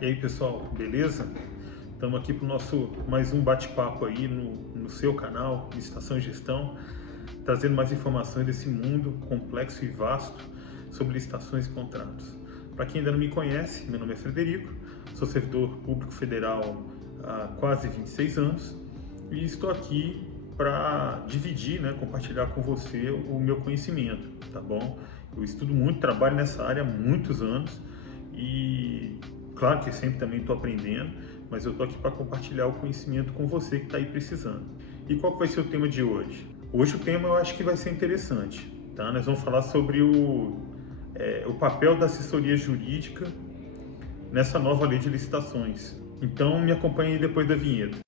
E aí pessoal, beleza? Estamos aqui para o nosso mais um bate-papo aí no seu canal, Licitação e Gestão, trazendo mais informações desse mundo complexo e vasto sobre licitações e contratos. Para quem ainda não me conhece, meu nome é Frederico, sou servidor público federal há quase 26 anos e estou aqui para dividir, compartilhar com você o meu conhecimento, tá bom? Eu estudo muito, trabalho nessa área há muitos anos e claro que sempre também estou aprendendo, mas eu estou aqui para compartilhar o conhecimento com você que está aí precisando. E qual que vai ser o tema de hoje? Hoje o tema eu acho que vai ser interessante, tá? Nós vamos falar sobre o papel da assessoria jurídica nessa nova lei de licitações. Então me acompanhe aí depois da vinheta.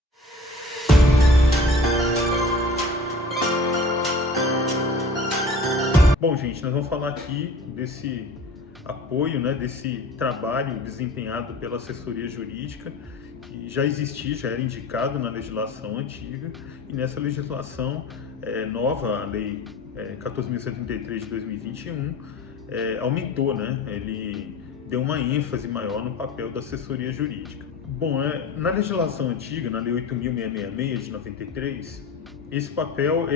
Bom, gente, nós vamos falar aqui desse apoio, desse trabalho desempenhado pela assessoria jurídica, que já existia, já era indicado na legislação antiga, e nessa legislação nova, a Lei 14.133 de 2021, aumentou, ele deu uma ênfase maior no papel da assessoria jurídica. Bom, na legislação antiga, na Lei 8.666 de 93, esse papel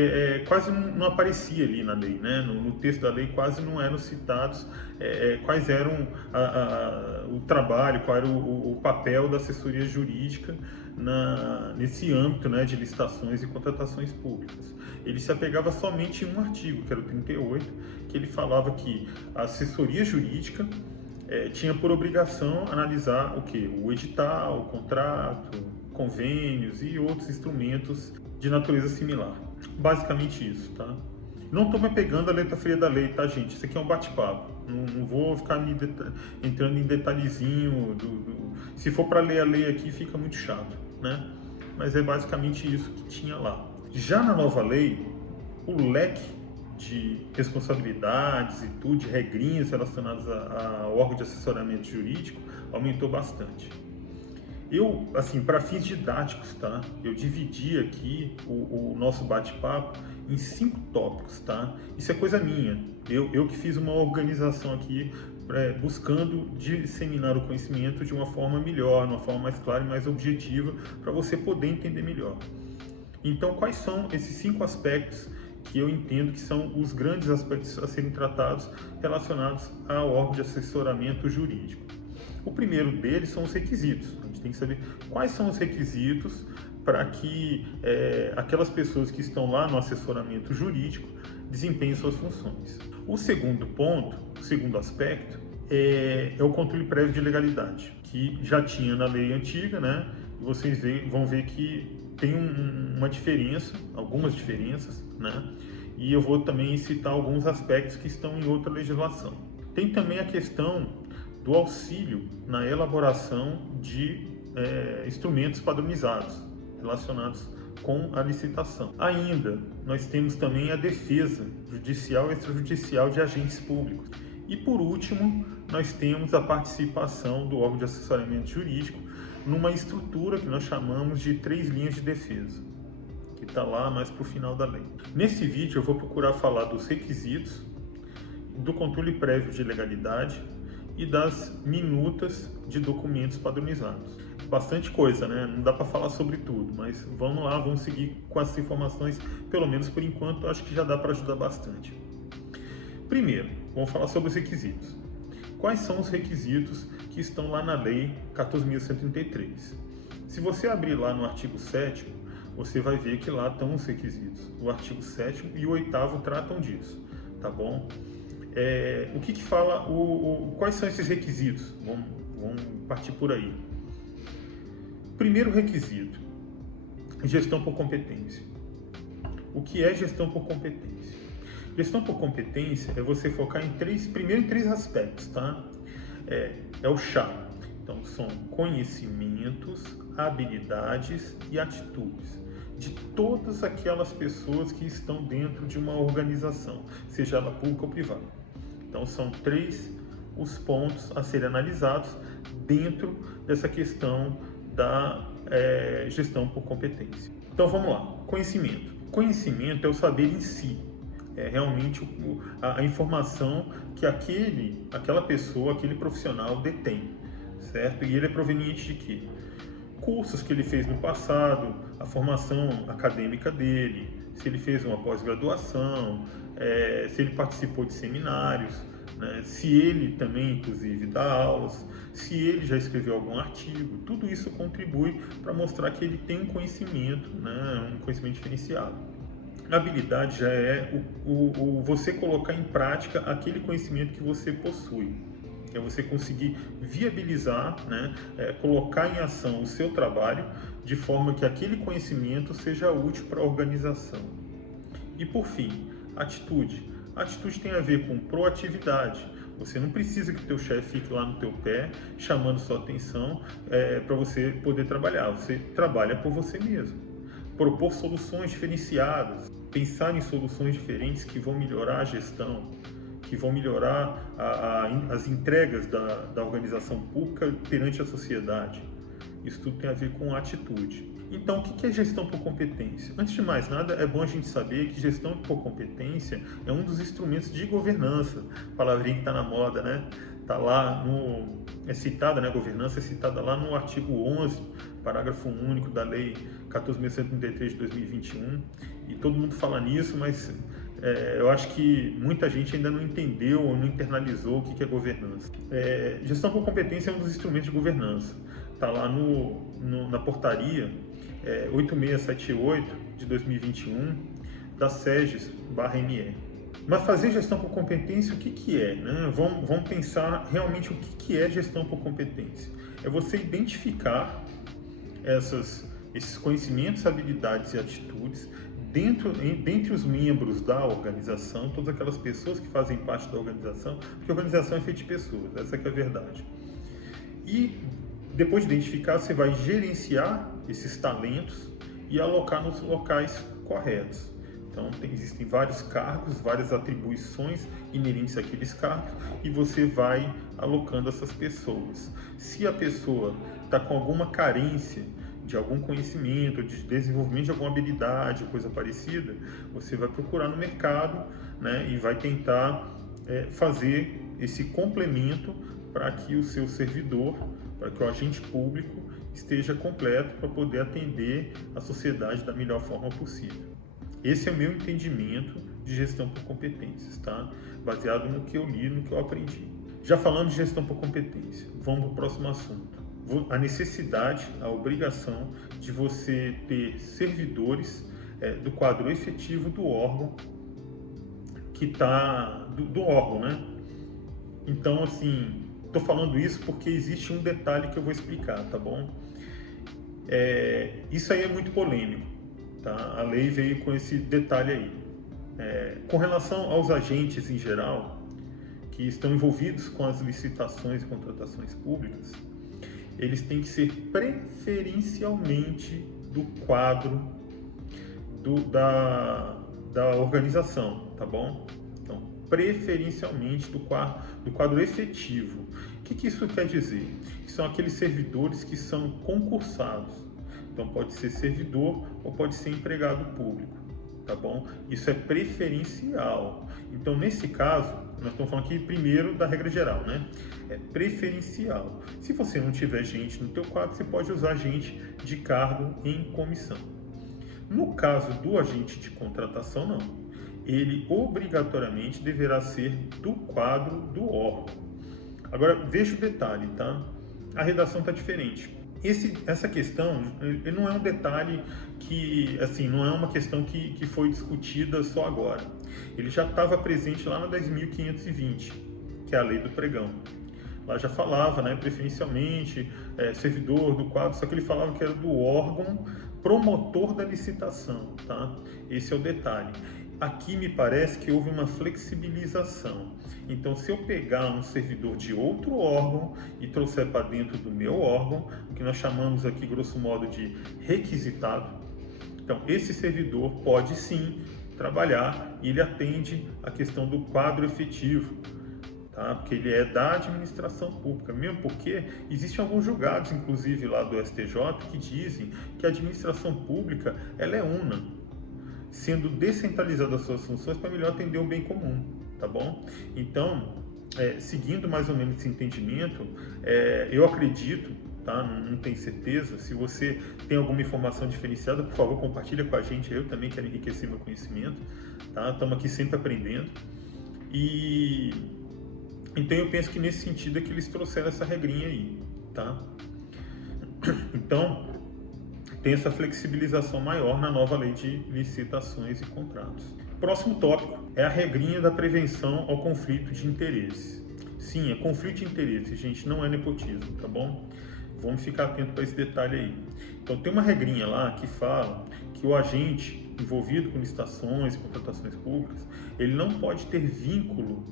quase não aparecia ali na lei, no texto da lei quase não eram citados quais eram o trabalho, qual era o papel da assessoria jurídica nesse âmbito de licitações e contratações públicas. Ele se apegava somente em um artigo, que era o 38, que ele falava que a assessoria jurídica tinha por obrigação analisar o quê? O edital, o contrato, convênios e outros instrumentos de natureza similar. Basicamente isso, tá? Não estou me pegando a letra fria da lei, tá, gente? Isso aqui é um bate-papo. Não vou ficar entrando em detalhezinho. Se for para ler a lei aqui, fica muito chato, né? Mas é basicamente isso que tinha lá. Já na nova lei, o leque de responsabilidades e tudo, de regrinhas relacionadas ao órgão de assessoramento jurídico, aumentou bastante. Eu, assim, para fins didáticos, tá? Eu dividi aqui o nosso bate-papo em 5 tópicos, tá? Isso é coisa minha. Eu que fiz uma organização aqui buscando disseminar o conhecimento de uma forma melhor, de uma forma mais clara e mais objetiva, para você poder entender melhor. Então, quais são esses 5 aspectos que eu entendo que são os grandes aspectos a serem tratados relacionados ao órgão de assessoramento jurídico? O primeiro deles são os requisitos. A gente tem que saber quais são os requisitos para que aquelas pessoas que estão lá no assessoramento jurídico desempenhem suas funções. O segundo ponto, o segundo aspecto, é o controle prévio de legalidade, que já tinha na lei antiga, E vocês vão ver que tem uma diferença, algumas diferenças, E eu vou também citar alguns aspectos que estão em outra legislação. Tem também a questão do auxílio na elaboração de instrumentos padronizados relacionados com a licitação. Ainda, nós temos também a defesa judicial e extrajudicial de agentes públicos. E, por último, nós temos a participação do órgão de assessoramento jurídico numa estrutura que nós chamamos de 3 linhas de defesa, que está lá mais para o final da lei. Nesse vídeo eu vou procurar falar dos requisitos, do controle prévio de legalidade e das minutas de documentos padronizados. Bastante coisa, Não dá para falar sobre tudo, mas vamos lá, vamos seguir com essas informações, pelo menos por enquanto, eu acho que já dá para ajudar bastante. Primeiro, vamos falar sobre os requisitos. Quais são os requisitos que estão lá na Lei 14.133? Se você abrir lá no artigo 7º, você vai ver que lá estão os requisitos. O artigo 7º e o 8º tratam disso, tá bom? O que fala, quais são esses requisitos? Vamos partir por aí. Primeiro requisito, gestão por competência. O que é gestão por competência? Gestão por competência é você focar primeiro em 3 aspectos, tá? É o chá. Então, são conhecimentos, habilidades e atitudes de todas aquelas pessoas que estão dentro de uma organização, seja ela pública ou privada. Então, são 3 os pontos a serem analisados dentro dessa questão da gestão por competência. Então, vamos lá. Conhecimento. Conhecimento é o saber em si. É realmente a informação que aquela pessoa, aquele profissional detém, certo? E ele é proveniente de quê? Cursos que ele fez no passado, a formação acadêmica dele, se ele fez uma pós-graduação, se ele participou de seminários, né? Se ele também, inclusive, dá aulas, se ele já escreveu algum artigo, tudo isso contribui para mostrar que ele tem um conhecimento, né? Um conhecimento diferenciado. A habilidade já é você colocar em prática aquele conhecimento que você possui. É você conseguir viabilizar, né, colocar em ação o seu trabalho de forma que aquele conhecimento seja útil para a organização. E por fim, atitude. A atitude tem a ver com proatividade. Você não precisa que o teu chefe fique lá no teu pé, chamando sua atenção para você poder trabalhar. Você trabalha por você mesmo. Propor soluções diferenciadas, pensar em soluções diferentes que vão melhorar a gestão, que vão melhorar as entregas da organização pública perante a sociedade. Isso tudo tem a ver com atitude. Então, o que é gestão por competência? Antes de mais nada, é bom a gente saber que gestão por competência é um dos instrumentos de governança, palavrinha que está na moda, né? Está lá é citada, né? Governança é citada lá no artigo 11, parágrafo único da Lei 14.133 de 2021, e todo mundo fala nisso, mas eu acho que muita gente ainda não entendeu ou não internalizou o que é governança. Gestão por competência é um dos instrumentos de governança. Está lá na portaria 8678 de 2021 da SEGES/ME. Mas fazer gestão por competência, o que é? Né? Vamos pensar realmente o que é gestão por competência. É você identificar esses conhecimentos, habilidades e atitudes dentre os membros da organização, todas aquelas pessoas que fazem parte da organização, porque a organização é feita de pessoas, essa que é a verdade. E depois de identificar, você vai gerenciar esses talentos e alocar nos locais corretos. Então, existem vários cargos, várias atribuições inerentes àqueles cargos e você vai alocando essas pessoas. Se a pessoa está com alguma carência de algum conhecimento, de desenvolvimento de alguma habilidade, coisa parecida, você vai procurar no mercado, né, e vai tentar fazer esse complemento para que o seu servidor, para que o agente público esteja completo para poder atender a sociedade da melhor forma possível. Esse é o meu entendimento de gestão por competências, tá? Baseado no que eu li, no que eu aprendi. Já falamos de gestão por competência, vamos para o próximo assunto. A necessidade, a obrigação de você ter servidores do quadro efetivo do órgão que está... do órgão, né? Então, assim, estou falando isso porque existe um detalhe que eu vou explicar, tá bom? Isso aí é muito polêmico, tá? A lei veio com esse detalhe aí. Com relação aos agentes em geral, que estão envolvidos com as licitações e contratações públicas, eles têm que ser preferencialmente do quadro da organização, tá bom? Então, preferencialmente do quadro efetivo. O que isso quer dizer? São aqueles servidores que são concursados. Então, pode ser servidor ou pode ser empregado público, tá bom? Isso é preferencial. Então, nesse caso, nós estamos falando aqui primeiro da regra geral, né? É preferencial. Se você não tiver gente no teu quadro, você pode usar gente de cargo em comissão. No caso do agente de contratação, não. Ele obrigatoriamente deverá ser do quadro do órgão. Agora, veja o detalhe, tá? A redação está diferente. Essa questão ele não é um detalhe que, assim, não é uma questão que foi discutida só agora. Ele já estava presente lá na 10.520, que é a lei do pregão. Lá já falava, né, preferencialmente, servidor do quadro, só que ele falava que era do órgão promotor da licitação, tá? Esse é o detalhe. Aqui me parece que houve uma flexibilização. Então, se eu pegar um servidor de outro órgão e trouxer para dentro do meu órgão, o que nós chamamos aqui, grosso modo, de requisitado, então, esse servidor pode sim trabalhar e ele atende a questão do quadro efetivo, tá? Porque ele é da administração pública, mesmo porque existem alguns julgados, inclusive lá do STJ, que dizem que a administração pública ela é una, sendo descentralizadas as suas funções para melhor atender o bem comum, tá bom? Então, seguindo mais ou menos esse entendimento, eu acredito, tá? Não tenho certeza. Se você tem alguma informação diferenciada, por favor, compartilha com a gente. Eu também quero enriquecer meu conhecimento, tá? Estamos aqui sempre aprendendo. E então eu penso que nesse sentido é que eles trouxeram essa regrinha aí, tá? Então tem essa flexibilização maior na nova lei de licitações e contratos. Próximo tópico é a regrinha da prevenção ao conflito de interesses. Sim, é conflito de interesses, gente, não é nepotismo, tá bom? Vamos ficar atento para esse detalhe aí. Então tem uma regrinha lá que fala que o agente envolvido com licitações e contratações públicas, ele não pode ter vínculo.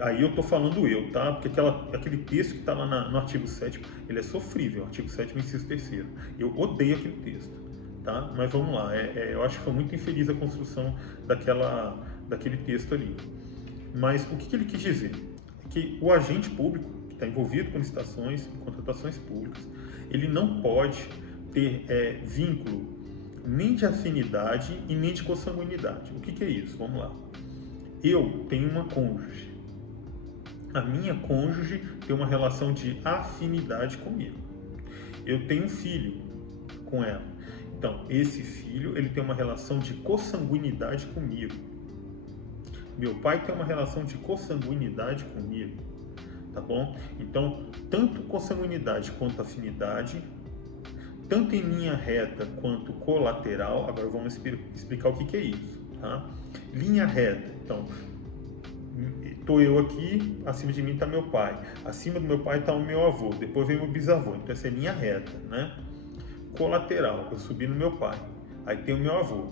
Aí eu estou falando tá? Porque aquele texto que está lá no artigo 7º, ele é sofrível, artigo 7º, inciso 3º. Eu odeio aquele texto, tá? Mas vamos lá, eu acho que foi muito infeliz a construção daquele texto ali. Mas o que ele quis dizer? Que o agente público, que está envolvido com licitações e contratações públicas, ele não pode ter vínculo nem de afinidade e nem de consanguinidade. O que é isso? Vamos lá. Eu tenho uma cônjuge. A minha cônjuge tem uma relação de afinidade comigo. Eu tenho um filho com ela. Então, esse filho, ele tem uma relação de consanguinidade comigo. Meu pai tem uma relação de consanguinidade comigo, tá bom? Então, tanto consanguinidade quanto afinidade, tanto em linha reta quanto colateral. Agora vamos explicar o que é isso, tá? Linha reta, então, estou eu aqui, acima de mim está meu pai, acima do meu pai está o meu avô, depois vem meu bisavô, então essa é linha reta, né? Colateral, eu subi no meu pai, aí tem o meu avô,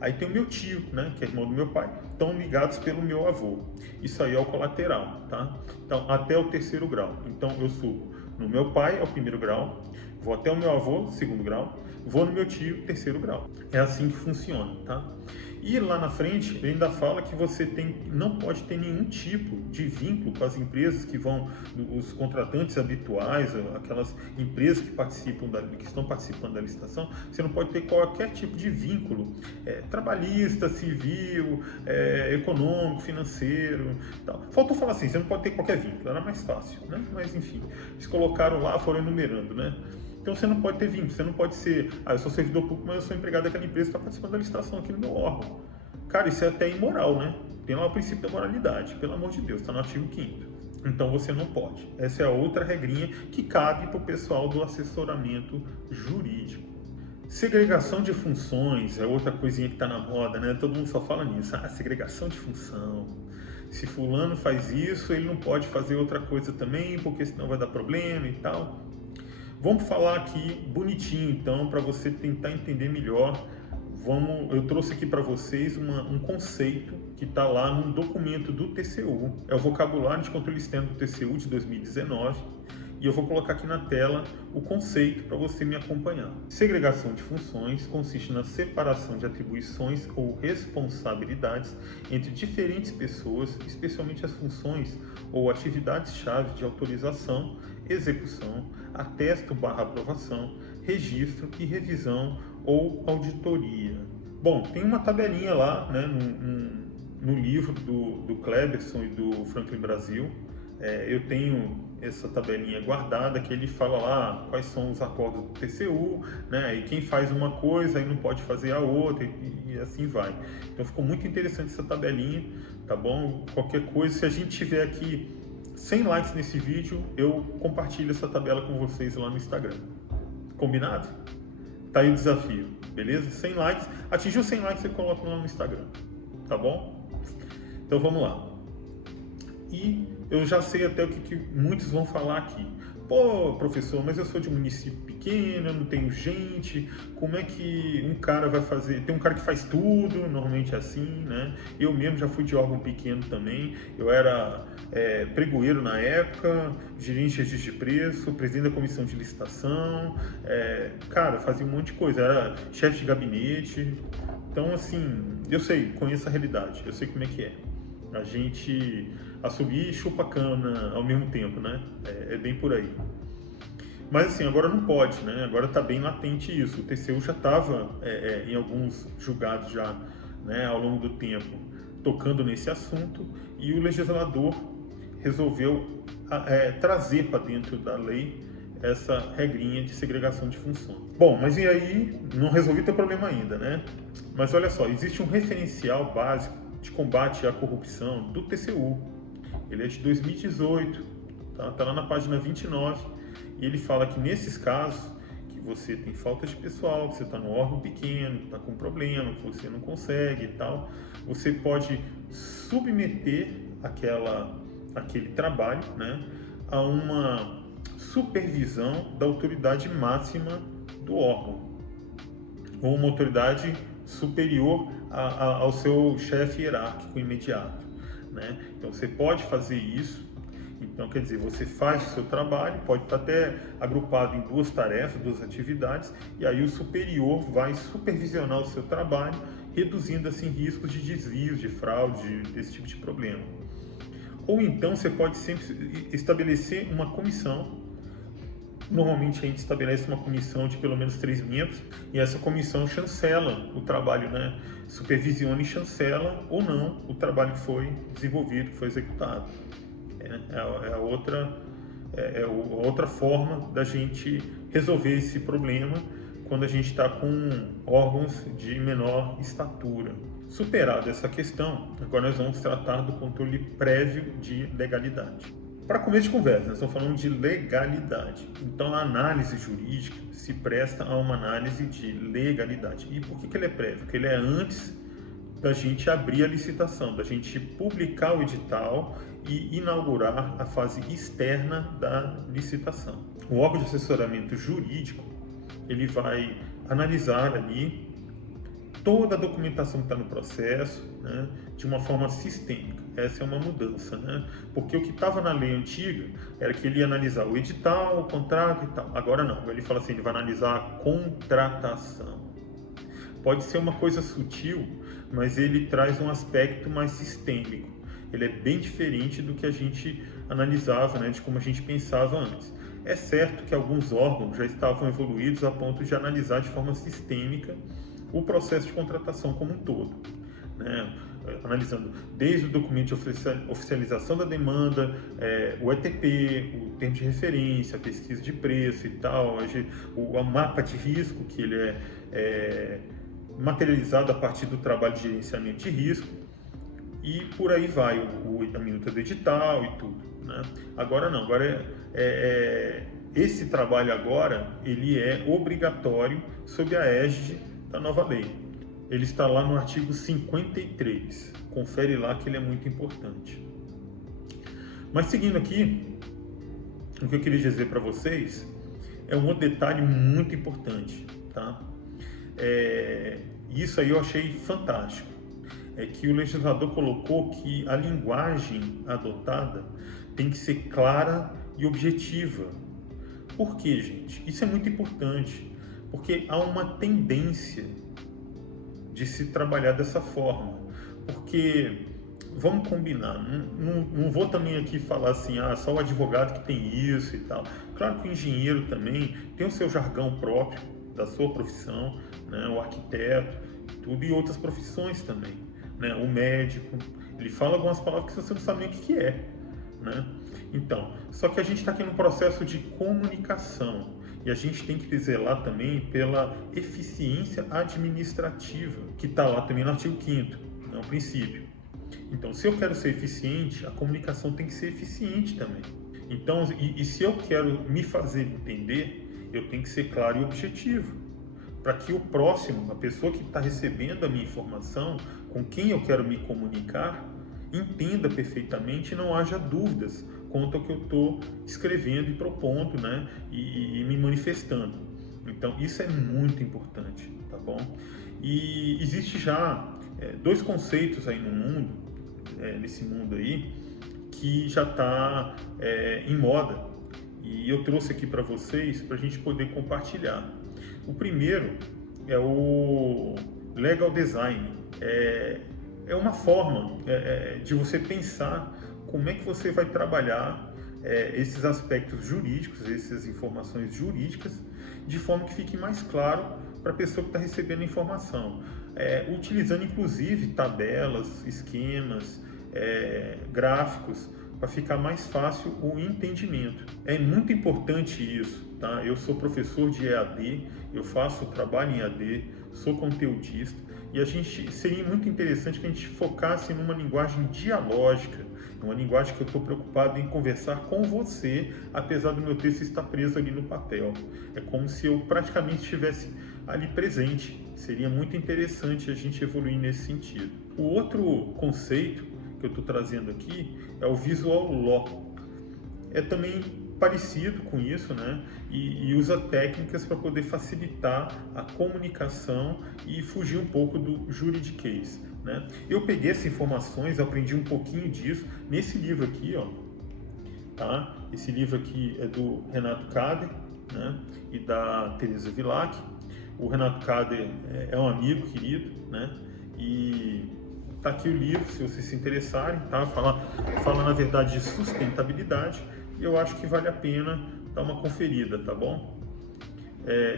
aí tem o meu tio, né, que é irmão do meu pai, estão ligados pelo meu avô, isso aí é o colateral, tá? Então, até o 3º grau, então eu subo no meu pai, é o 1º grau, vou até o meu avô, 2º grau, vou no meu tio, 3º grau, é assim que funciona, tá? E lá na frente, ele ainda fala que você não pode ter nenhum tipo de vínculo com as empresas que vão, os contratantes habituais, aquelas empresas que estão participando da licitação, você não pode ter qualquer tipo de vínculo trabalhista, civil, econômico, financeiro, tal. Faltou falar assim, você não pode ter qualquer vínculo, era mais fácil, né? Mas enfim, eles colocaram lá, foram enumerando, né? Então você não pode ter vínculo, você não pode ser, eu sou servidor público, mas eu sou empregado daquela empresa que está participando da licitação aqui no meu órgão. Cara, isso é até imoral, né? Tem lá o princípio da moralidade, pelo amor de Deus, está no artigo 5º. Então você não pode. Essa é a outra regrinha que cabe para o pessoal do assessoramento jurídico. Segregação de funções é outra coisinha que está na moda, né? Todo mundo só fala nisso. Segregação de função. Se fulano faz isso, ele não pode fazer outra coisa também, porque senão vai dar problema e tal. Vamos falar aqui bonitinho, então, para você tentar entender melhor. Eu trouxe aqui para vocês um conceito que está lá num documento do TCU. É o Vocabulário de Controle Externo do TCU de 2019. E eu vou colocar aqui na tela o conceito para você me acompanhar. Segregação de funções consiste na separação de atribuições ou responsabilidades entre diferentes pessoas, especialmente as funções ou atividades-chave de autorização, execução, atesto/aprovação, registro e revisão ou auditoria. Bom, tem uma tabelinha lá, né, no livro do Cleberson e do Franklin Brasil. Eu tenho essa tabelinha guardada que ele fala lá quais são os acordos do TCU, né? E quem faz uma coisa aí não pode fazer a outra e assim vai. Então ficou muito interessante essa tabelinha, tá bom? Qualquer coisa, se a gente tiver aqui 100 likes nesse vídeo, eu compartilho essa tabela com vocês lá no Instagram. Combinado? Tá aí o desafio, beleza? 100 likes, atingiu 100 likes, você coloca lá no Instagram, tá bom? Então vamos lá. E eu já sei até o que muitos vão falar aqui. Pô, professor, mas eu sou de um município pequeno, eu não tenho gente, como é que um cara vai fazer? Tem um cara que faz tudo, normalmente é assim, né? Eu mesmo já fui de órgão pequeno também, eu era pregoeiro na época, gerente de registro de preço, presidente da comissão de licitação, cara, fazia um monte de coisa, era chefe de gabinete. Então, assim, eu sei, conheço a realidade, eu sei como é que é. A gente assobia e chupa cana ao mesmo tempo, né? É bem por aí. Mas assim, agora não pode, né? Agora está bem latente isso. O TCU já estava em alguns julgados já, né, ao longo do tempo, tocando nesse assunto, e o legislador resolveu trazer para dentro da lei essa regrinha de segregação de funções. Bom, mas e aí, não resolvi teu problema ainda, né? Mas olha só, existe um referencial básico de combate à corrupção do TCU. Ele é de 2018, tá lá na página 29, e ele fala que nesses casos, que você tem falta de pessoal, que você está num órgão pequeno, que está com problema, que você não consegue e tal, você pode submeter aquele trabalho, né, a uma supervisão da autoridade máxima do órgão, ou uma autoridade superior ao seu chefe hierárquico imediato, né? Então você pode fazer isso. Então, quer dizer, você faz o seu trabalho, pode estar até agrupado em 2 tarefas, 2 atividades, e aí o superior vai supervisionar o seu trabalho, reduzindo assim riscos de desvios, de fraude, desse tipo de problema. Ou então você pode sempre estabelecer uma comissão. Normalmente a gente estabelece uma comissão de pelo menos 3 membros, e essa comissão chancela o trabalho, né? Supervisiona e chancela ou não o trabalho que foi desenvolvido, que foi executado. É a outra forma da gente resolver esse problema quando a gente está com órgãos de menor estatura. Superada essa questão, agora nós vamos tratar do controle prévio de legalidade. Para começo de conversa, nós estamos falando de legalidade. Então, a análise jurídica se presta a uma análise de legalidade. E por que ele é prévio? Porque ele é antes da gente abrir a licitação, da gente publicar o edital e inaugurar a fase externa da licitação. O órgão de assessoramento jurídico, ele vai analisar ali toda a documentação que está no processo, né, de uma forma sistêmica. Essa é uma mudança, né? Porque o que estava na lei antiga era que ele ia analisar o edital, o contrato e tal. Agora não, ele fala assim, ele vai analisar a contratação. Pode ser uma coisa sutil, mas ele traz um aspecto mais sistêmico. Ele é bem diferente do que a gente analisava, né, de como a gente pensava antes. É certo que alguns órgãos já estavam evoluídos a ponto de analisar de forma sistêmica o processo de contratação como um todo, né? Analisando desde o documento de oficialização da demanda, o ETP, o termo de referência, a pesquisa de preço e tal, o mapa de risco, que ele é materializado a partir do trabalho de gerenciamento de risco, e por aí vai, a minuta do edital e tudo, né? Agora não, agora esse trabalho agora, ele é obrigatório sob a égide da nova lei. Ele está lá no artigo 53, confere lá que ele é muito importante. Mas seguindo aqui, o que eu queria dizer para vocês é um outro detalhe muito importante, tá? Isso aí eu achei fantástico, é que o legislador colocou que a linguagem adotada tem que ser clara e objetiva. Por quê, gente? Isso é muito importante, porque há uma tendência de se trabalhar dessa forma. Porque, vamos combinar, não vou também aqui falar assim, só o advogado que tem isso e tal. Claro que o engenheiro também tem o seu jargão próprio da sua profissão, né? O arquiteto, tudo, e outras profissões também, né? O médico, ele fala algumas palavras que você não sabe nem o que é, né? Então, só que a gente está aqui num processo de comunicação, e a gente tem que zelar também pela eficiência administrativa, que está lá também no artigo 5º, é um princípio. Então, se eu quero ser eficiente, a comunicação tem que ser eficiente também. Então, e se eu quero me fazer entender, eu tenho que ser claro e objetivo, para que o próximo, a pessoa que está recebendo a minha informação, com quem eu quero me comunicar, entenda perfeitamente e não haja dúvidas quanto ao que eu estou escrevendo e propondo, né, e me manifestando. Então, isso é muito importante, tá bom? E existe já 2 conceitos aí no mundo, nesse mundo aí, que já está em moda, e eu trouxe aqui para vocês, para a gente poder compartilhar. O primeiro é o Legal Design. É uma forma de você pensar como é que você vai trabalhar esses aspectos jurídicos, essas informações jurídicas, de forma que fique mais claro para a pessoa que está recebendo a informação, utilizando inclusive tabelas, esquemas, gráficos, para ficar mais fácil o entendimento. É muito importante isso, tá? Eu sou professor de EAD, eu faço trabalho em EAD, sou conteudista, e seria muito interessante que a gente focasse numa linguagem dialógica, uma linguagem que eu estou preocupado em conversar com você, apesar do meu texto estar preso ali no papel. É como se eu praticamente estivesse ali presente. Seria muito interessante a gente evoluir nesse sentido. O outro conceito que eu estou trazendo aqui é o visual law. É também parecido com isso, né? E usa técnicas para poder facilitar a comunicação e fugir um pouco do juridiquês, né? Eu peguei essas informações, aprendi um pouquinho disso nesse livro aqui, ó, tá? Esse livro aqui é do Renato Kader, né? E da Teresa Vilac. O Renato Kader é um amigo querido, né? E tá aqui o livro, se vocês se interessarem, tá? Fala na verdade de sustentabilidade. E eu acho que vale a pena dar uma conferida, tá bom?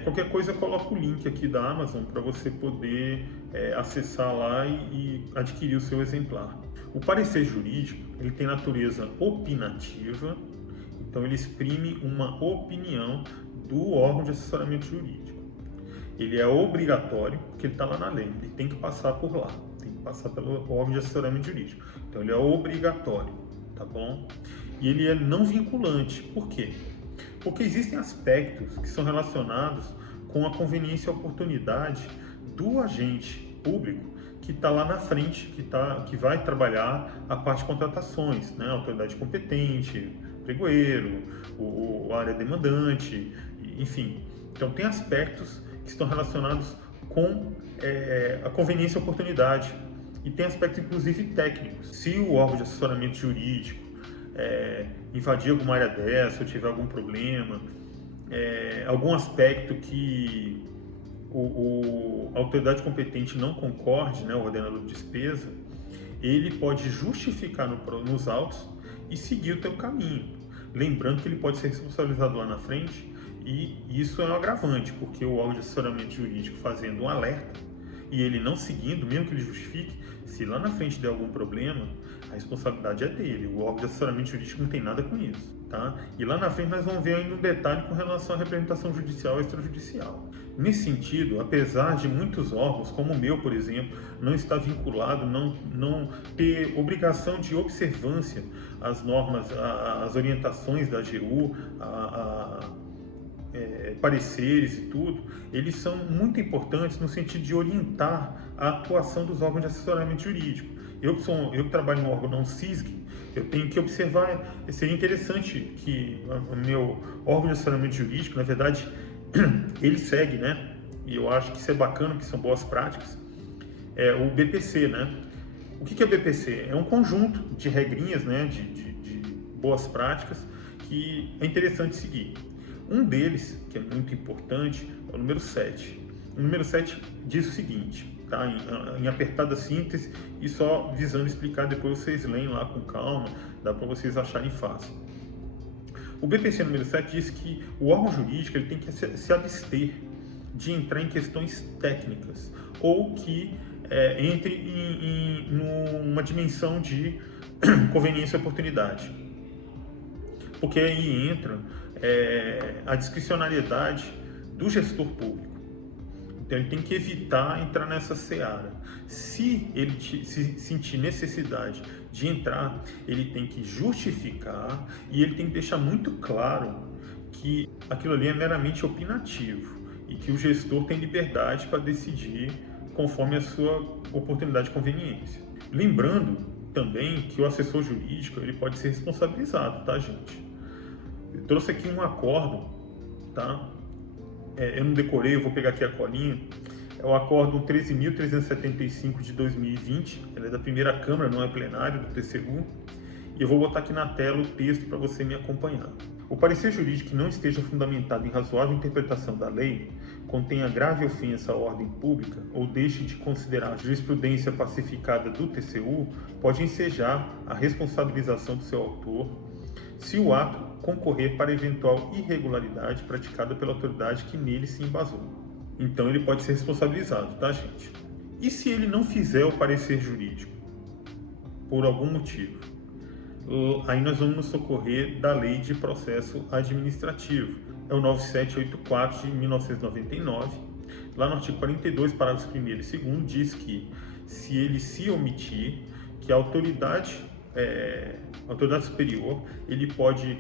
Qualquer coisa eu coloco o link aqui da Amazon para você poder acessar lá e adquirir o seu exemplar. O parecer jurídico, ele tem natureza opinativa, então ele exprime uma opinião do órgão de assessoramento jurídico. Ele é obrigatório, porque ele está lá na lei, ele tem que passar por lá, tem que passar pelo órgão de assessoramento jurídico. Então ele é obrigatório, tá bom? E ele é não vinculante. Por quê? Porque existem aspectos que são relacionados com a conveniência e oportunidade do agente público que está lá na frente, que vai trabalhar a parte de contratações, né? A autoridade competente, pregoeiro, a área demandante, enfim. Então tem aspectos que estão relacionados com a conveniência e oportunidade. E tem aspectos, inclusive, técnicos. Se o órgão de assessoramento jurídico invadir alguma área dessa, ou tiver algum problema, algum aspecto que a autoridade competente não concorde, né, o ordenador de despesa, ele pode justificar nos autos e seguir o teu caminho. Lembrando que ele pode ser responsabilizado lá na frente, e isso é um agravante, porque o órgão de assessoramento jurídico fazendo um alerta e ele não seguindo, mesmo que ele justifique, se lá na frente der algum problema, a responsabilidade é dele. O órgão de assessoramento jurídico não tem nada com isso, tá? E lá na frente nós vamos ver ainda um detalhe com relação à representação judicial e extrajudicial. Nesse sentido, apesar de muitos órgãos, como o meu, por exemplo, não estar vinculado, não ter obrigação de observância às normas, às orientações da AGU, pareceres e tudo, eles são muito importantes no sentido de orientar a atuação dos órgãos de assessoramento jurídico. Eu que trabalho em um órgão não CISG, eu tenho que observar, seria interessante que o meu órgão de assessoramento jurídico, na verdade, ele segue, né? E eu acho que isso é bacana, que são boas práticas, o BPC, né? O que é o BPC? É um conjunto de regrinhas, né? De boas práticas que é interessante seguir. Um deles, que é muito importante, é o número 7. O número 7 diz o seguinte, tá? Em apertada síntese e só visando explicar, depois vocês leem lá com calma, dá para vocês acharem fácil. O BPC número 7 diz que o órgão jurídico ele tem que se abster de entrar em questões técnicas ou que entre numa dimensão de conveniência e oportunidade. Porque aí entra a discricionariedade do gestor público. Então ele tem que evitar entrar nessa seara. Se ele se sentir necessidade de entrar, ele tem que justificar e ele tem que deixar muito claro que aquilo ali é meramente opinativo e que o gestor tem liberdade para decidir conforme a sua oportunidade e conveniência. Lembrando também que o assessor jurídico ele pode ser responsabilizado, tá, gente? Eu trouxe aqui um acordo, tá? Eu não decorei, eu vou pegar aqui a colinha. É o acordo 13.375 de 2020, ele é da primeira Câmara, não é plenário, do TCU. E eu vou botar aqui na tela o texto para você me acompanhar. O parecer jurídico que não esteja fundamentado em razoável interpretação da lei, contenha grave ofensa à ordem pública ou deixe de considerar a jurisprudência pacificada do TCU, pode ensejar a responsabilização do seu autor se o ato concorrer para eventual irregularidade praticada pela autoridade que nele se embasou. Então ele pode ser responsabilizado, tá, gente? E se ele não fizer o parecer jurídico, por algum motivo? aí nós vamos nos socorrer da Lei de Processo Administrativo. É o 9784 de 1999. Lá no artigo 42, parágrafos 1º e 2º, diz que se ele se omitir, que a autoridade superior, ele pode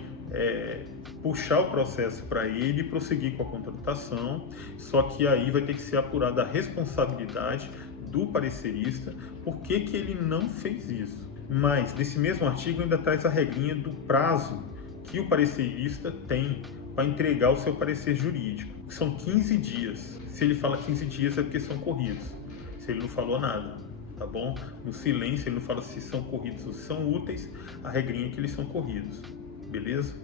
puxar o processo para ele e prosseguir com a contratação, só que aí vai ter que ser apurada a responsabilidade do parecerista, por que ele não fez isso. Mas, nesse mesmo artigo, ainda traz a regrinha do prazo que o parecerista tem para entregar o seu parecer jurídico, que são 15 dias. Se ele fala 15 dias é porque são corridos, se ele não falou nada, tá bom? No silêncio ele não fala se são corridos ou se são úteis, a regrinha é que eles são corridos, beleza?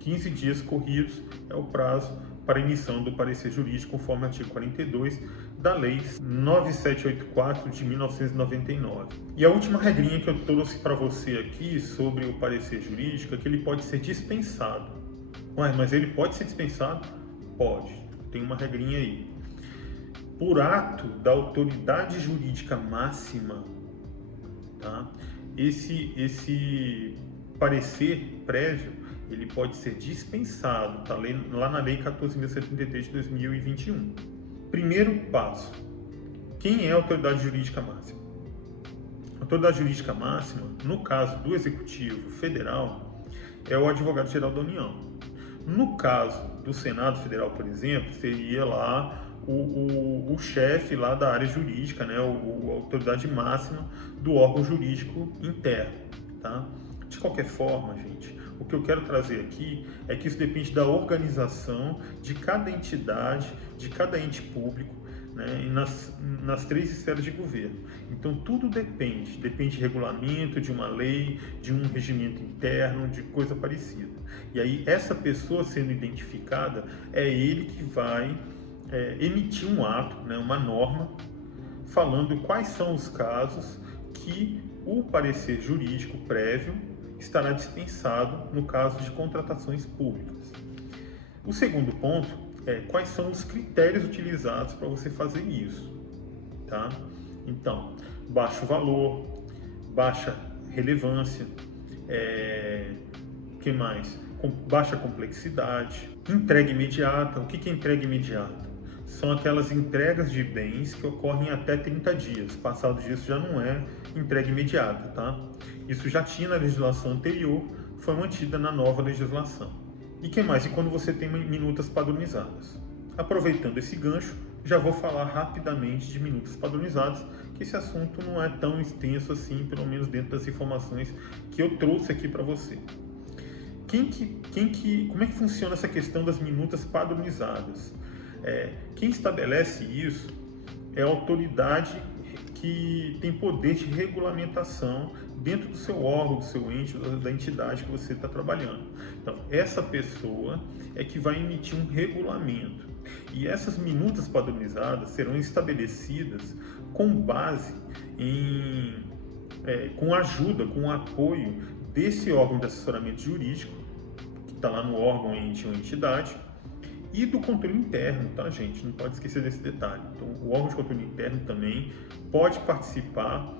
15 dias corridos é o prazo para emissão do parecer jurídico, conforme o artigo 42 da Lei 9784 de 1999. E a última regrinha que eu trouxe para você aqui sobre o parecer jurídico é que ele pode ser dispensado. Ué, mas ele pode ser dispensado? Pode. Tem uma regrinha aí. Por ato da autoridade jurídica máxima, tá? Esse parecer prévio, ele pode ser dispensado, tá? Lá na Lei 14.073 de 2021. Primeiro passo, quem é a autoridade jurídica máxima? A autoridade jurídica máxima, no caso do Executivo Federal, é o Advogado-Geral da União. No caso do Senado Federal, por exemplo, seria lá o chefe lá da área jurídica, né? A autoridade máxima do órgão jurídico interno, tá? De qualquer forma, gente, o que eu quero trazer aqui é que isso depende da organização de cada entidade, de cada ente público, né, e nas 3 esferas de governo. Então, tudo depende de regulamento, de uma lei, de um regimento interno, de coisa parecida. E aí, essa pessoa sendo identificada, é ele que vai emitir um ato, né, uma norma, falando quais são os casos que o parecer jurídico prévio estará dispensado no caso de contratações públicas. O segundo ponto é quais são os critérios utilizados para você fazer isso, tá? Então, baixo valor, baixa relevância, que mais? Com baixa complexidade, entrega imediata. O que é entrega imediata? São aquelas entregas de bens que ocorrem até 30 dias. Passado disso já não é entrega imediata, tá? Isso já tinha na legislação anterior, foi mantida na nova legislação. E que mais? E quando você tem minutas padronizadas? Aproveitando esse gancho, já vou falar rapidamente de minutas padronizadas, que esse assunto não é tão extenso assim, pelo menos dentro das informações que eu trouxe aqui para você. Como é que funciona essa questão das minutas padronizadas? Quem estabelece isso é a autoridade que tem poder de regulamentação dentro do seu órgão, do seu ente, da entidade que você está trabalhando. Então, essa pessoa é que vai emitir um regulamento. E essas minutas padronizadas serão estabelecidas com base com ajuda, com apoio desse órgão de assessoramento jurídico, que está lá no órgão, ente ou entidade, e do controle interno, tá, gente? Não pode esquecer desse detalhe. Então, o órgão de controle interno também pode participar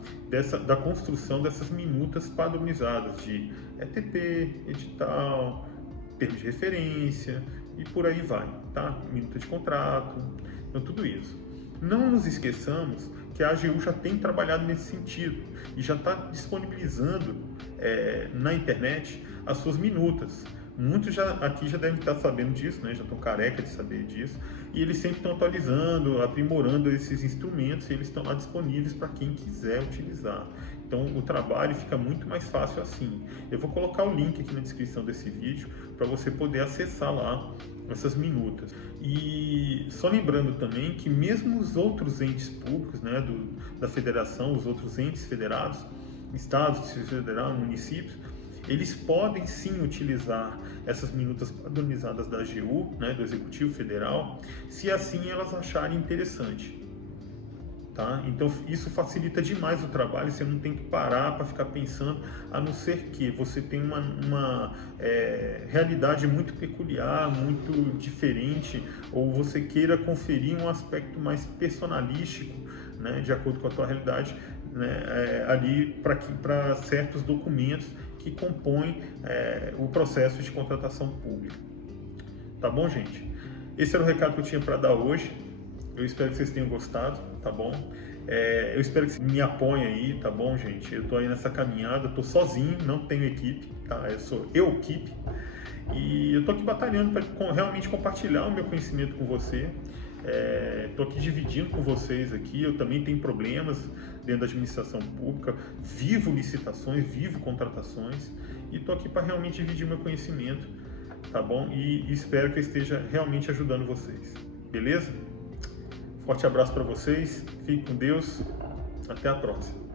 da construção dessas minutas padronizadas de ETP, edital, termo de referência e por aí vai, tá? Minuta de contrato, então tudo isso. Não nos esqueçamos que a AGU já tem trabalhado nesse sentido e já está disponibilizando na internet as suas minutas. Muitos aqui já devem estar sabendo disso, né? Já estão careca de saber disso, e eles sempre estão atualizando, aprimorando esses instrumentos, e eles estão lá disponíveis para quem quiser utilizar. Então o trabalho fica muito mais fácil assim. Eu vou colocar o link aqui na descrição desse vídeo para você poder acessar lá essas minutas. E só lembrando também que mesmo os outros entes públicos, né, da federação, os outros entes federados, estados, Distrito Federal, municípios, eles podem sim utilizar essas minutas padronizadas da AGU, né, do Executivo Federal, se assim elas acharem interessante. Tá? Então isso facilita demais o trabalho, você não tem que parar para ficar pensando, a não ser que você tenha uma realidade muito peculiar, muito diferente, ou você queira conferir um aspecto mais personalístico, né, de acordo com a tua realidade. né, ali para certos documentos que compõem o processo de contratação pública. Tá bom, gente? Esse era o recado que eu tinha para dar hoje. Eu espero que vocês tenham gostado, tá bom? Eu espero que vocês me apoiem aí, tá bom, gente? Eu tô aí nessa caminhada, tô sozinho, não tenho equipe, tá? Eu sou equipe. E eu tô aqui batalhando para realmente compartilhar o meu conhecimento com você. Estou aqui dividindo com vocês aqui. Eu também tenho problemas dentro da administração pública, vivo licitações, vivo contratações e estou aqui para realmente dividir o meu conhecimento, tá bom? E espero que eu esteja realmente ajudando vocês, beleza? Forte abraço para vocês, fique com Deus, até a próxima.